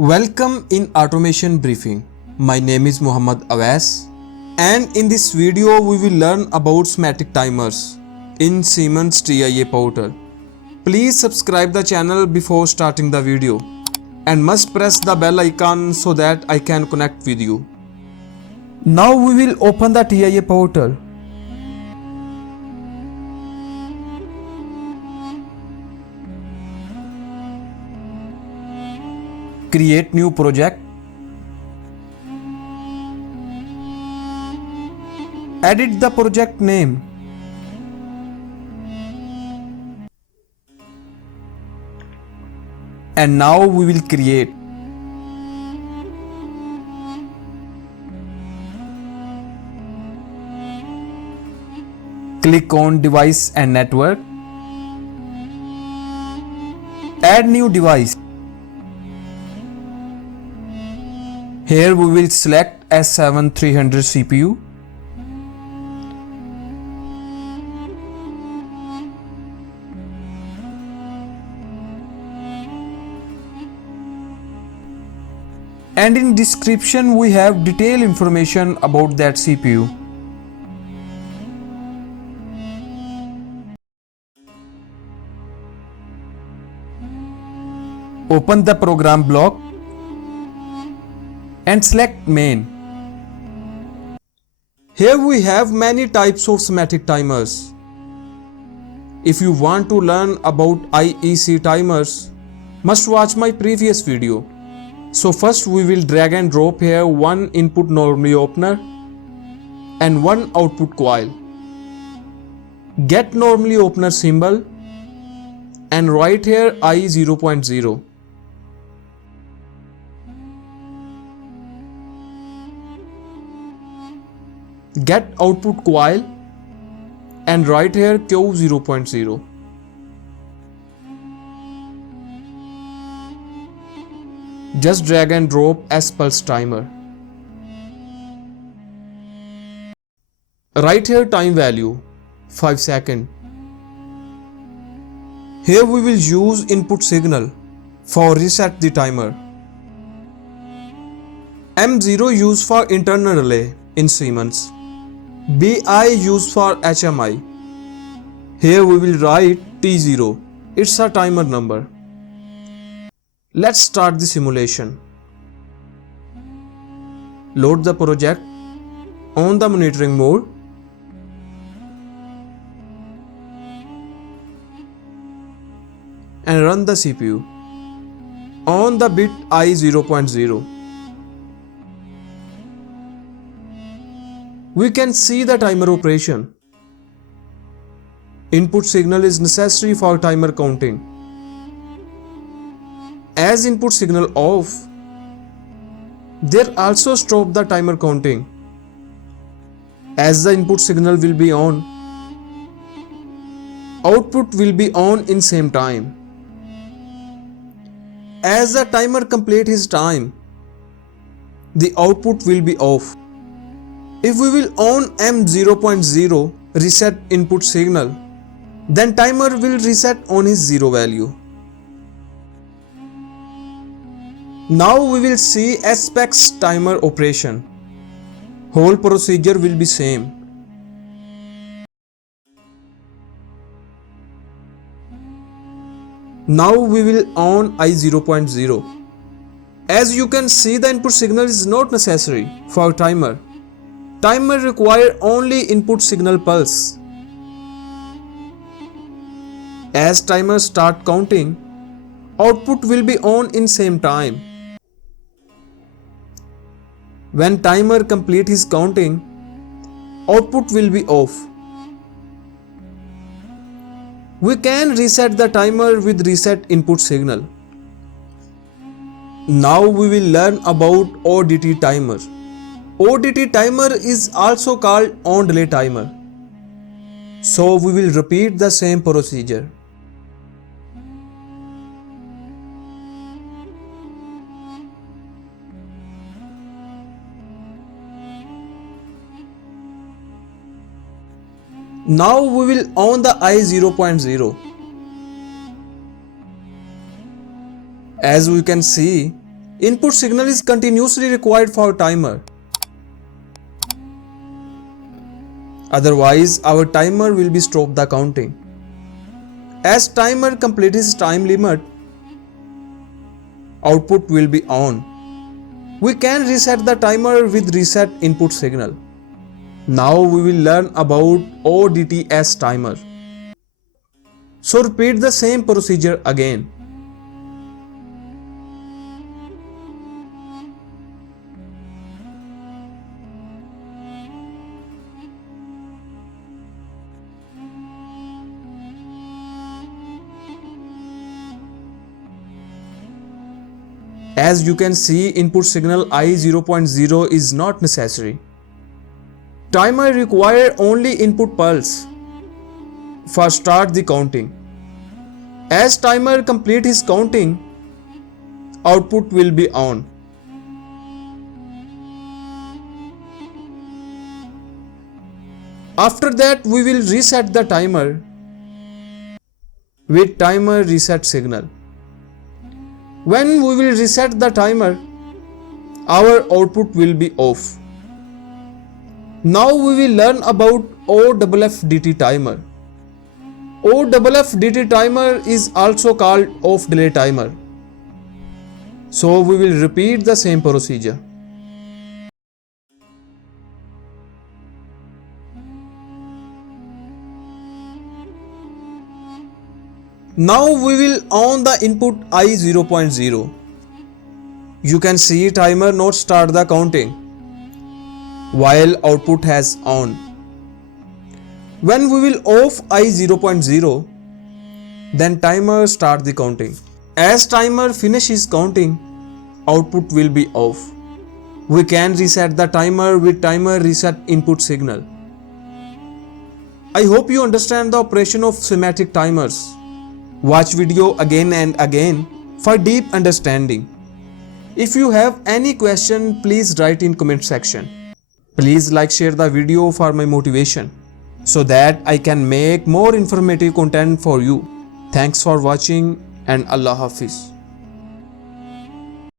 Welcome in Automation Briefing. My name is Muhammad Awais, and in this video we will learn about schematic timers in Siemens TIA Portal. Please subscribe the channel before starting the video and must press the bell icon so that I can connect with you. Now we will open the TIA Portal. Create new project. Edit the project name. And now we will create. Click on Device and Network. Add new device. Here we will select S7 300 CPU. And in description we have detailed information about that CPU. Open the program block and select main. Here we have many types of schematic timers. If you want to learn about IEC timers, must watch my previous video. So first we will drag and drop here one input normally opener and one output coil. Get normally opener symbol and write here I 0.0. Get output coil and write here Q 0.0. Just drag and drop S pulse timer. Write here time value 5 seconds. Here we will use input signal for reset the timer. M0 used for internal relay in Siemens. BI used for HMI. Here we will write T0. It's a timer number. Let's start the simulation. Load the project on the monitoring mode. And run the CPU on the bit I 0.0. We can see the timer operation. Input signal is necessary for timer counting. As input signal off, there also stop the timer counting. As the input signal will be on, output will be on in same time. As the timer complete his time, the output will be off. If we will on M0.0 reset input signal, then timer will reset on his zero value. Now we will see SPEX timer operation. Whole procedure will be same. Now we will on I 0.0. As you can see, the input signal is not necessary for timer. Timer require only input signal pulse. As timer start counting, output will be on in same time. When timer complete his counting, output will be off. We can reset the timer with reset input signal. Now we will learn about ODT timer. ODT timer is also called on delay timer. So we will repeat the same procedure. Now we will on the I 0.0. As we can see, Input signal is continuously required for timer. Otherwise, our timer will be stop the counting. As timer completes its time limit, output will be on. We can reset the timer with reset input signal. Now we will learn about ODTS timer. So repeat the same procedure again. As you can see, input signal I0.0 is not necessary. Timer require only input pulse for start the counting. As timer complete his counting, output will be on. After that, we will reset the timer with timer reset signal. When we will reset the timer, our output will be off. Now we will learn about OFFDT timer. OFFDT timer is also called off delay timer. So we will repeat the same procedure. Now we will on the input I0.0. You can see timer not start the counting while output has on. When we will off I0.0, then timer start the counting. As timer finishes counting, output will be off. We can reset the timer with timer reset input signal. I hope you understand the operation of schematic timers. Watch video again and again for deep understanding. If you have any question, please write in comment section. Please like, share the video for my motivation so that I can make more informative content for you. Thanks for watching and Allah Hafiz.